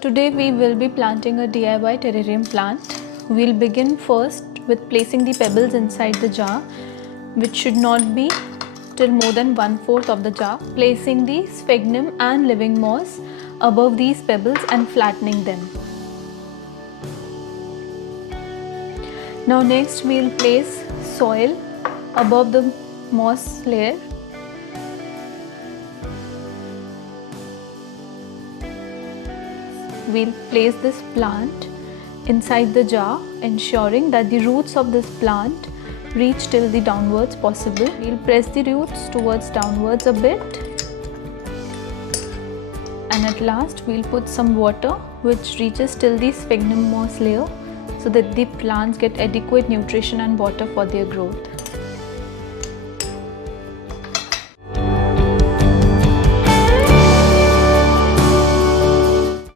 today we will be planting a DIY terrarium plant. We'll begin first with placing the pebbles inside the jar, which should not be till more than 1/4 of the jar. Placing the sphagnum and living moss above these pebbles and flattening them. Now next we'll place soil above the moss layer. We'll place this plant inside the jar, ensuring that the roots of this plant reach till the downwards possible. We'll press the roots towards downwards a bit, and at last we'll put some water which reaches till the sphagnum moss layer so that the plants get adequate nutrition and water for their growth.